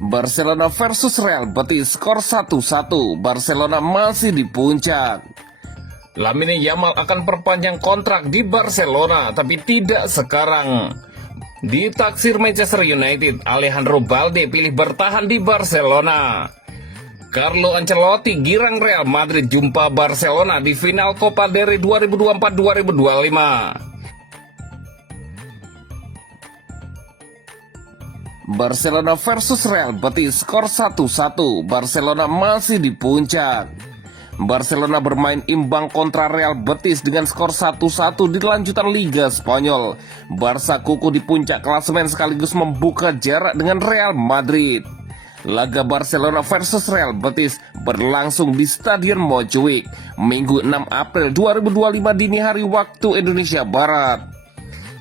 Barcelona versus Real Betis skor 1-1. Barcelona masih di puncak. Lamine Yamal akan perpanjang kontrak di Barcelona, tapi tidak sekarang. Ditaksir Manchester United, Alejandro Balde pilih bertahan di Barcelona. Carlo Ancelotti girang Real Madrid jumpa Barcelona di final Copa del Rey 2024-2025. Barcelona versus Real Betis skor 1-1. Barcelona masih di puncak. Barcelona bermain imbang kontra Real Betis dengan skor 1-1 di lanjutan Liga Spanyol. Barca kukuh di puncak klasemen sekaligus membuka jarak dengan Real Madrid. Laga Barcelona versus Real Betis berlangsung di Stadion Montjuic Minggu 6 April 2025 dini hari waktu Indonesia Barat.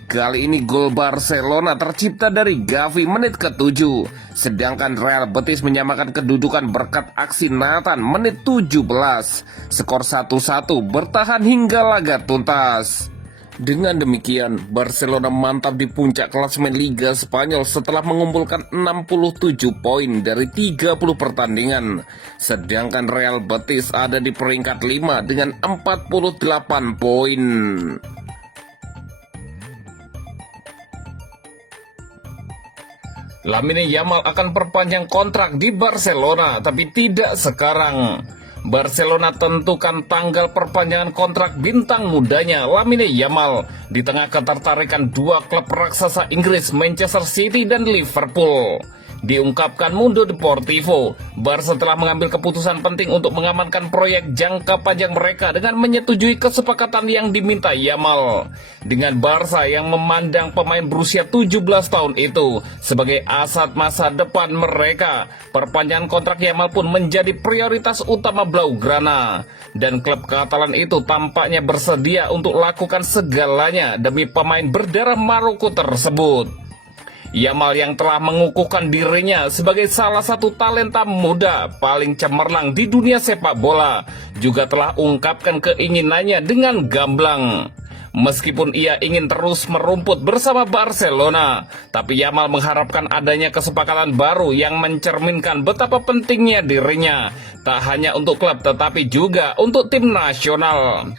Kali ini gol Barcelona tercipta dari Gavi menit ke-7, sedangkan Real Betis menyamakan kedudukan berkat aksi Nathan menit 17. Skor 1-1 bertahan hingga laga tuntas. Dengan demikian, Barcelona mantap di puncak klasemen Liga Spanyol setelah mengumpulkan 67 poin dari 30 pertandingan. Sedangkan Real Betis ada di peringkat 5 dengan 48 poin. Lamine Yamal akan perpanjang kontrak di Barcelona, tapi tidak sekarang. Barcelona tentukan tanggal perpanjangan kontrak bintang mudanya Lamine Yamal di tengah ketertarikan dua klub raksasa Inggris Manchester City dan Liverpool. Diungkapkan Mundo Deportivo, Barca telah mengambil keputusan penting untuk mengamankan proyek jangka panjang mereka dengan menyetujui kesepakatan yang diminta Yamal. Dengan Barca yang memandang pemain berusia 17 tahun itu sebagai asat masa depan mereka, perpanjangan kontrak Yamal pun menjadi prioritas utama Blaugrana. Dan klub Katalan itu tampaknya bersedia untuk lakukan segalanya demi pemain berdarah Maroko tersebut. Yamal yang telah mengukuhkan dirinya sebagai salah satu talenta muda paling cemerlang di dunia sepak bola juga telah ungkapkan keinginannya dengan gamblang. Meskipun ia ingin terus merumput bersama Barcelona, tapi Yamal mengharapkan adanya kesepakatan baru yang mencerminkan betapa pentingnya dirinya, tak hanya untuk klub tetapi juga untuk tim nasional.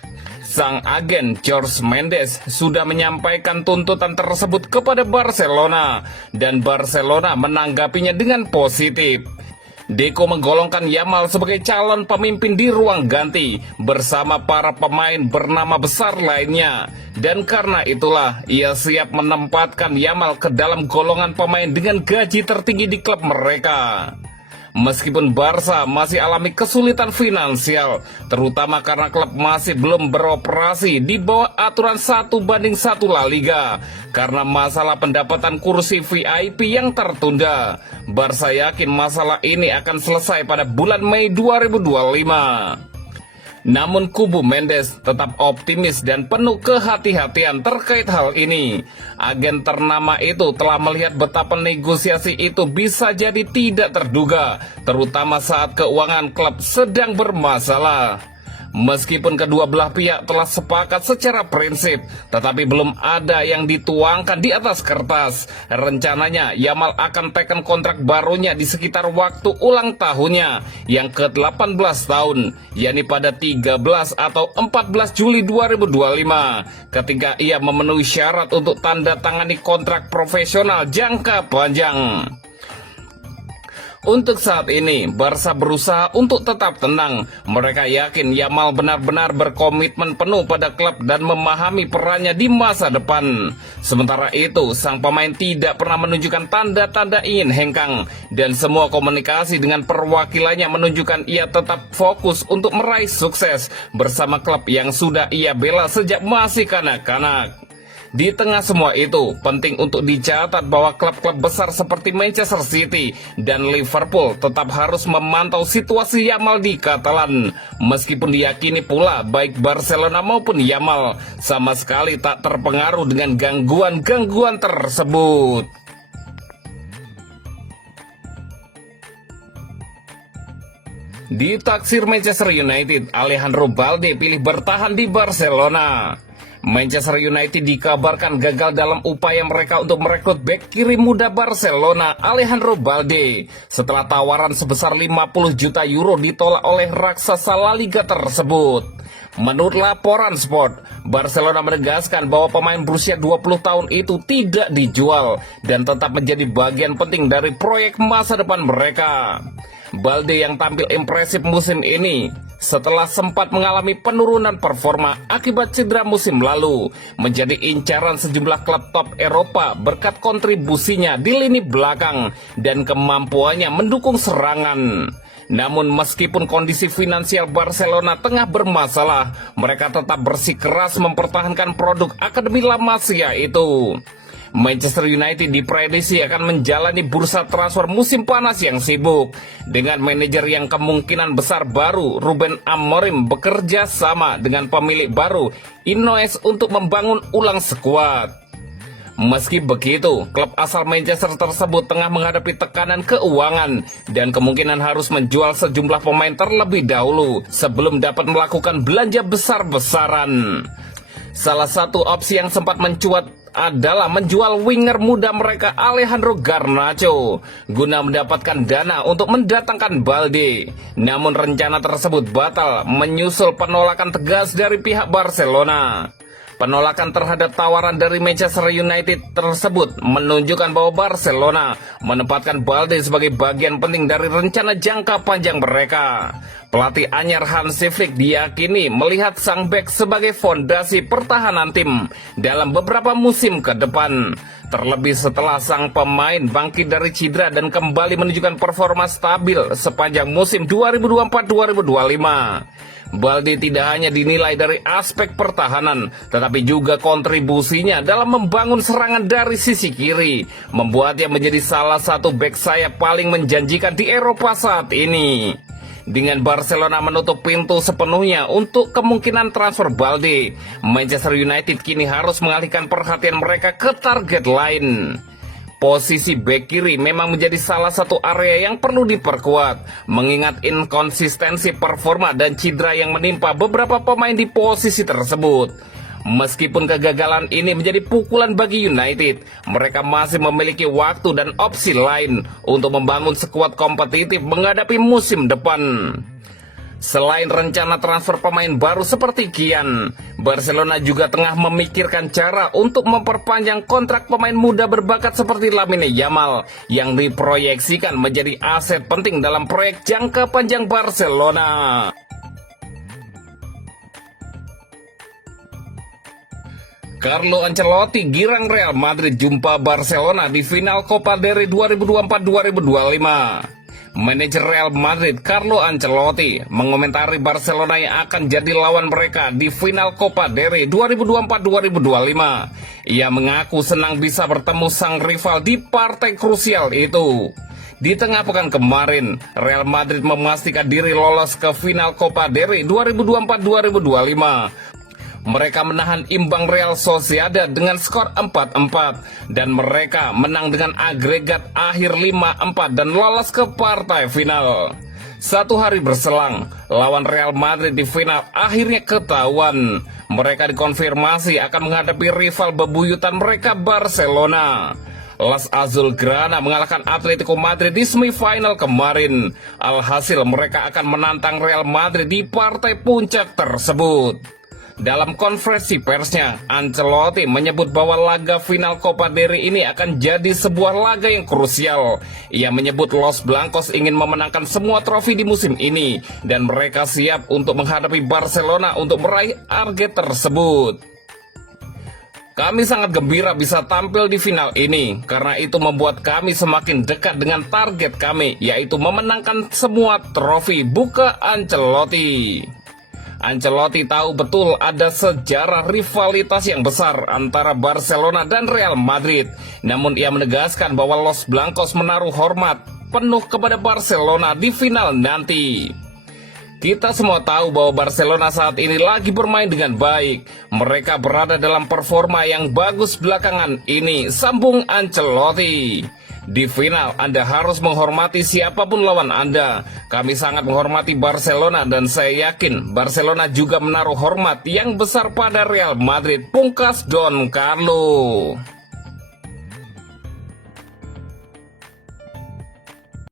Sang agen Jorge Mendes sudah menyampaikan tuntutan tersebut kepada Barcelona dan Barcelona menanggapinya dengan positif. Deco menggolongkan Yamal sebagai calon pemimpin di ruang ganti bersama para pemain bernama besar lainnya. Dan karena itulah ia siap menempatkan Yamal ke dalam golongan pemain dengan gaji tertinggi di klub mereka. Meskipun Barca masih alami kesulitan finansial, terutama karena klub masih belum beroperasi di bawah aturan 1:1 La Liga, karena masalah pendapatan kursi VIP yang tertunda, Barca yakin masalah ini akan selesai pada bulan Mei 2025. Namun kubu Mendes tetap optimis dan penuh kehati-hatian terkait hal ini. Agen ternama itu telah melihat betapa negosiasi itu bisa jadi tidak terduga, terutama saat keuangan klub sedang bermasalah. Meskipun kedua belah pihak telah sepakat secara prinsip, tetapi belum ada yang dituangkan di atas kertas. Rencananya Yamal akan teken kontrak barunya di sekitar waktu ulang tahunnya yang ke-18 tahun, yakni pada 13 atau 14 Juli 2025, ketika ia memenuhi syarat untuk tanda tangani kontrak profesional jangka panjang. Untuk saat ini, Barca berusaha untuk tetap tenang. Mereka yakin Yamal benar-benar berkomitmen penuh pada klub dan memahami perannya di masa depan. Sementara itu, sang pemain tidak pernah menunjukkan tanda-tanda ingin hengkang. Dan semua komunikasi dengan perwakilannya menunjukkan ia tetap fokus untuk meraih sukses bersama klub yang sudah ia bela sejak masih kanak-kanak. Di tengah semua itu, penting untuk dicatat bahwa klub-klub besar seperti Manchester City dan Liverpool tetap harus memantau situasi Yamal di Katalan. Meskipun diyakini pula baik Barcelona maupun Yamal sama sekali tak terpengaruh dengan gangguan-gangguan tersebut. Ditaksir Manchester United, Alejandro Balde pilih bertahan di Barcelona. Manchester United dikabarkan gagal dalam upaya mereka untuk merekrut bek kiri muda Barcelona Alejandro Balde setelah tawaran sebesar 50 juta euro ditolak oleh raksasa La Liga tersebut. Menurut laporan Sport, Barcelona menegaskan bahwa pemain berusia 20 tahun itu tidak dijual dan tetap menjadi bagian penting dari proyek masa depan mereka. Balde yang tampil impresif musim ini setelah sempat mengalami penurunan performa akibat cedera musim lalu, menjadi incaran sejumlah klub top Eropa berkat kontribusinya di lini belakang dan kemampuannya mendukung serangan. Namun meskipun kondisi finansial Barcelona tengah bermasalah, mereka tetap bersikeras mempertahankan produk Akademi La Masia itu. Manchester United diprediksi akan menjalani bursa transfer musim panas yang sibuk dengan manajer yang kemungkinan besar baru Ruben Amorim bekerja sama dengan pemilik baru Inoes untuk membangun ulang skuad. Meski begitu, klub asal Manchester tersebut tengah menghadapi tekanan keuangan dan kemungkinan harus menjual sejumlah pemain terlebih dahulu sebelum dapat melakukan belanja besar-besaran. Salah satu opsi yang sempat mencuat adalah menjual winger muda mereka Alejandro Garnacho guna mendapatkan dana untuk mendatangkan Balde. Namun rencana tersebut batal menyusul penolakan tegas dari pihak Barcelona. Penolakan terhadap tawaran dari Manchester United tersebut menunjukkan bahwa Barcelona menempatkan Balde sebagai bagian penting dari rencana jangka panjang mereka. Pelatih anyar Hansi Flick diyakini melihat sang bek sebagai fondasi pertahanan tim dalam beberapa musim ke depan. Terlebih setelah sang pemain bangkit dari cedera dan kembali menunjukkan performa stabil sepanjang musim 2024-2025. Balde tidak hanya dinilai dari aspek pertahanan, tetapi juga kontribusinya dalam membangun serangan dari sisi kiri, membuatnya menjadi salah satu bek sayap paling menjanjikan di Eropa saat ini. Dengan Barcelona menutup pintu sepenuhnya untuk kemungkinan transfer Balde, Manchester United kini harus mengalihkan perhatian mereka ke target lain. Posisi bek kiri memang menjadi salah satu area yang perlu diperkuat, mengingat inkonsistensi performa dan cedera yang menimpa beberapa pemain di posisi tersebut. Meskipun kegagalan ini menjadi pukulan bagi United, mereka masih memiliki waktu dan opsi lain untuk membangun skuad kompetitif menghadapi musim depan. Selain rencana transfer pemain baru seperti Kian, Barcelona juga tengah memikirkan cara untuk memperpanjang kontrak pemain muda berbakat seperti Lamine Yamal yang diproyeksikan menjadi aset penting dalam proyek jangka panjang Barcelona. Carlo Ancelotti girang Real Madrid jumpa Barcelona di final Copa del Rey 2024-2025. Manajer Real Madrid Carlo Ancelotti mengomentari Barcelona yang akan jadi lawan mereka di final Copa del Rey 2024-2025. Ia mengaku senang bisa bertemu sang rival di partai krusial itu. Di tengah pekan kemarin, Real Madrid memastikan diri lolos ke final Copa del Rey 2024-2025. Mereka menahan imbang Real Sociedad dengan skor 4-4 dan mereka menang dengan agregat akhir 5-4 dan lolos ke partai final. Satu hari berselang, lawan Real Madrid di final akhirnya ketahuan. Mereka dikonfirmasi akan menghadapi rival bebuyutan mereka Barcelona. Las Azulgrana mengalahkan Atletico Madrid di semifinal kemarin. Alhasil mereka akan menantang Real Madrid di partai puncak tersebut. Dalam konferensi persnya, Ancelotti menyebut bahwa laga final Copa del Rey ini akan jadi sebuah laga yang krusial. Ia menyebut Los Blancos ingin memenangkan semua trofi di musim ini dan mereka siap untuk menghadapi Barcelona untuk meraih target tersebut. Kami sangat gembira bisa tampil di final ini, karena itu membuat kami semakin dekat dengan target kami, yaitu memenangkan semua trofi, buka Ancelotti. Ancelotti tahu betul ada sejarah rivalitas yang besar antara Barcelona dan Real Madrid. Namun ia menegaskan bahwa Los Blancos menaruh hormat penuh kepada Barcelona di final nanti. Kita semua tahu bahwa Barcelona saat ini lagi bermain dengan baik. Mereka berada dalam performa yang bagus belakangan ini, sambung Ancelotti. Di final, Anda harus menghormati siapapun lawan Anda. Kami sangat menghormati Barcelona dan saya yakin Barcelona juga menaruh hormat yang besar pada Real Madrid. Pungkas Don Carlo.